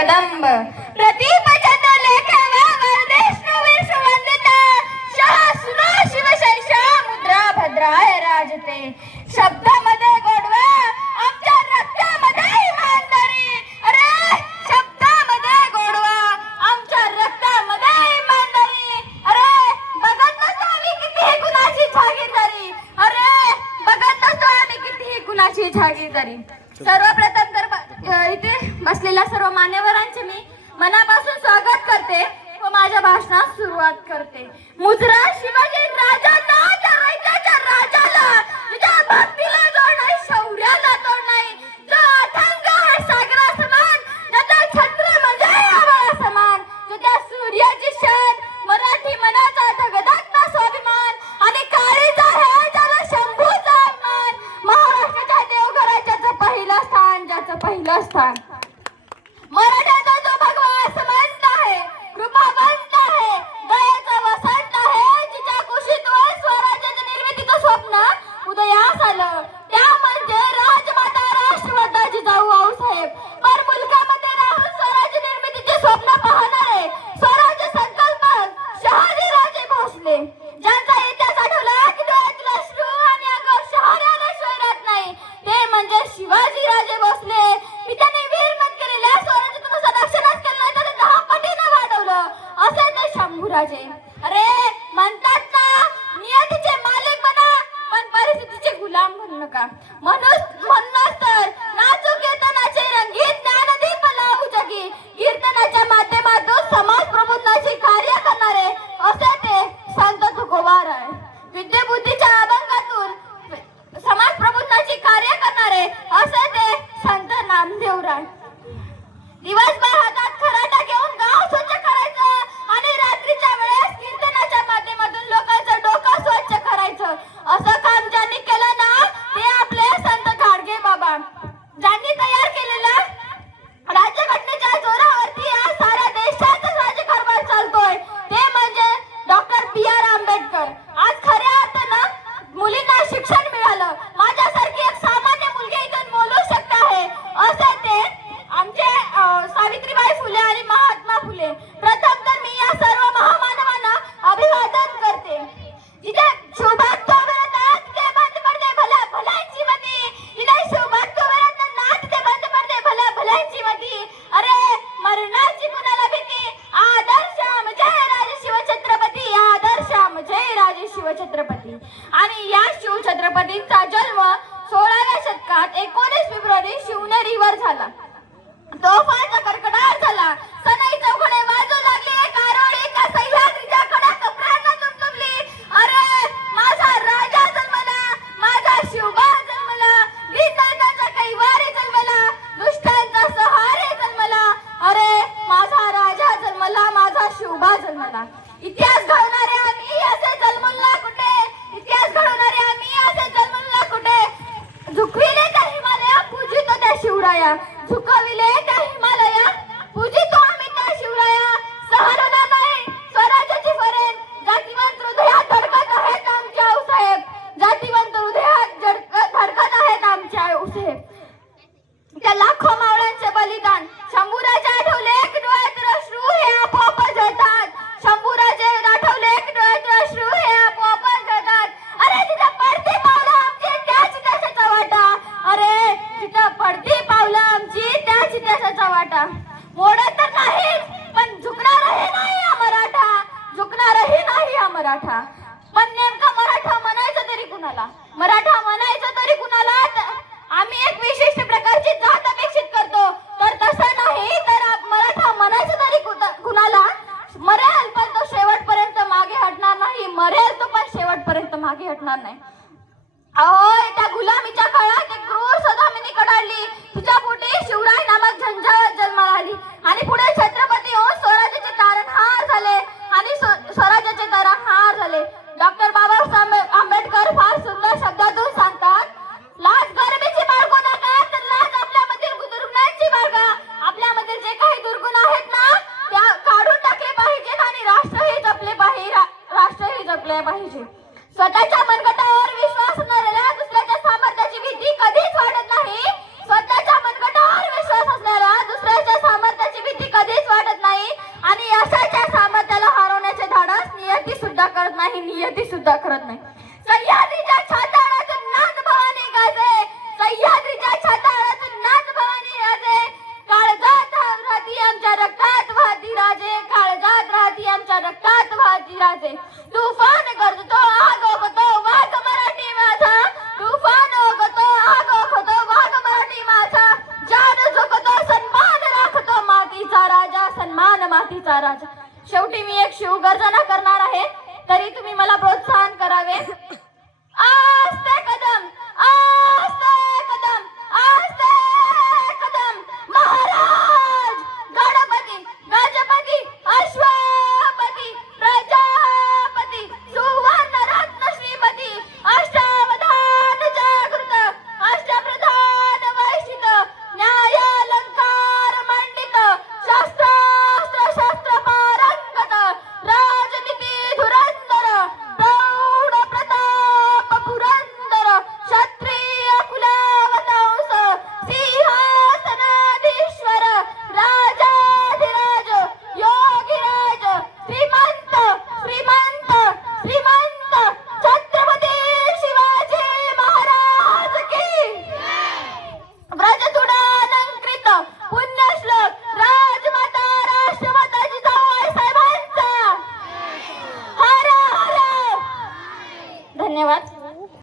जगदंब प्रतिपचंद लेखावा वरदेष्णुवीर सुवंदिता शास्त्रा शिवशंशा मुद्रा भद्राय राजते शब्दामध्ये गोडवा आमच्या रक्तामध्ये इमानदारी अरे शब्दामध्ये गोडवा आमच्या रक्तामध्ये इमानदारी अरे बघत नसतो आम्ही किती गुणाची जागीरदारी अरे बघत नसतो आम्ही किती गुणाची जागीरदारी। सर्वप्रथम तर इथे बसलेल्या सर्व मान्यवरांचे मी मनापासून स्वागत करते व माझ्या भाषणास सुरुवात करते। मुजरा शिवाजी राजांना राजाच्या राजाला तुझ्या भक्तीला जोड नाही शौर्याला तोड नाही जो अथांग आहे सागरा समान ज्याचा छत्र म्हणजे आभाळा समान तुझ्या सूर्याची शान मराठी मनाचा धगधगता स्वाभिमान आणि काळीचा आहे ज्याला शंभूचा मान महाराष्ट्राच्या देवघराच्या पहिलं स्थान ज्याचं पहिलं स्थान मराठ्याचा जो भगवा समंत आहे कृपावंत आहे दयाचा वसंत आहे जिच्या कुशीत स्वराज्याच्या निर्मितीचं स्वप्न उदयास आलं त्या म्हणजे राजमाता राष्ट्रमाता जिजाऊ आऊसाहेब पर मुलकामध्ये राहून स्वराज्य निर्मितीचे स्वप्न पाहणारे स्वराज्य संकल्पक शहाजीराजे भोसले ज्यांचा इतिहास आठवला की डोळ्यातील अश्रू आणि अगं शहाऱ्याला शहरात नाही ते म्हणजे शिवाजीराजे भोसले पित्याने वीरमत केलेल्या स्वराज्याचं संरक्षणच केलं नाही तर 10 पटीने वाढवलं असे ते शंभूराजे। अरे म्हणतात ना नियतीचे मालिक बना पण परिस्थितीचे गुलाम बनू नका म्हणूनच तर नाजूक कीर्तनाचे रंगीत ज्ञानदीप लावू जगी कीर्तनाच्या माध्यमातून समाज प्रबोधनाचे कार्य करणारे असे ते संत तुकोबा राय विद्याबुद्धीच्या अभंगातून समाज प्रबोधनाचे कार्य करणारे असे ते संत नामदेव राय दिवसभर हातात खराटा घेऊन गाव स्वच्छ करायचं आणि रात्रीच्या वेळेस कीर्तनाच्या माध्यमातून लोकांचं डोकं स्वच्छ करायचं असं काम ज्यांनी केलं ना ते आपले संत गाडगे बाबा ज्यांनी तयार केलेल्या राज्यघटनेच्या जोरावरती आज साऱ्या देशाचा राज्यकारभार चालतोय ते म्हणजे डॉक्टर बी.आर. आंबेडकर। आज खऱ्या अर्थानं मुलींना शिक्षण मिळालं माझ्यासारखी एक सामान्य मुलगी इथून बोलू शकते आहे असे ते आमचे सावित्रीबाई फुले आणि महात्मा फुले। प्रथम तर मी या सर्व महामानवांना अभिवादन करते। जिथे शुभात नाथ ते बंद पडते भला भल्यांची मती जिथे शुभात नाथ ते बंद पडते भला भल्यांची मती अरे मरणाची कुणाला भीती आदर्श जय राजे शिवछत्रपती आदर्श जय राजे शिवछत्रपती। आणि या शिवछत्रपतींचा जन्म 16व्या शतकात 19 फेब्रुवारी शिवनेरीवर झाला। तोफांचा कडकडाट झाला सनई चौघडे वाजू लागले कारोळी का सह्याद्रीच्या कडा कपड्यांना तुटली अरे माझा राजा जन्मला माझा शिवबा जन्मला वीरनारायणाचा कैवारी जन्मला दुष्टांचा सहारे जन्मला अरे माझा राजा जन्मला माझा शिवबा जन्मला। इतिहास घडवणारे आम्ही असे जन्मला कुठे इतिहास घडवणारे आम्ही असे जन्मला कुठे झुकविले त्या हिमालया पूजितो त्या शिवराया झुकविले त्या हिमालया पूजितो आम्ही त्या शिवराया सहन होणार नाही स्वराज्याची फरेन जातीवंत हृदयात धडकत आहेत आमच्या आऊसाहेब जातीवंत हृदयात धडकत आहेत आमच्या आऊसाहेब। त्या लाखो मावळ्यांचे बलिदान शंभूराजे आठवले एक डोळ्यातील अश्रू हे आपोआप जळतात शंभूराजे आठवले एक डोळ्यातील अश्रू हे आपोआप जळतात अरे तिथं पडती पावलं आमची त्याच त्याचा वाटा अरे तिथं पडती पावलं आमची त्याच त्याचा वाटा मोडत तर नाही पण झुकणारही नाही हा मराठा झुकणारही नाही हा मराठा। पण नेमका मराठा म्हणायचं तरी कुणाला मराठा म्हणायचं तरी कुणाला आम्ही एक विशिष्ट प्रकारची जात अपेक्षित करतो तर तसं नाही तर मराठा म्हणायचं तरी कुणाला मरेल पण तो शेवटपर्यंत मागे हटणार नाही मरेल तो पण शेवटपर्यंत मागे हटणार नाही। अहो त्या गुलामीच्या काळात एक क्रूर सदामिनी कडाडली तिच्या पोटी शिवराय नामक झंझावात जन्माला आली आणि पुढे छत्रपती होऊन स्वराज्याचे तारणहार झाले आणि स्वराज्याचे तारणहार झाले। डॉक्टर बाबासाहेब आंबेडकर फार सुंदर शब्दातून सांगतात लाज गरिबीची बाळगू नका तर लाज आपल्यामधील दुर्गुणांची बाळगा आपल्यामधील जे काही दुर्गुण आहेत ना त्या काढून टाकले पाहिजेत आणि राष्ट्रही जपले पाहिजे स्वतःच्या मनगटावर राजा. शेवटी मी एक शिवगर्जना करणार आहे, तरी तुम्ही मला प्रोत्साहन करावे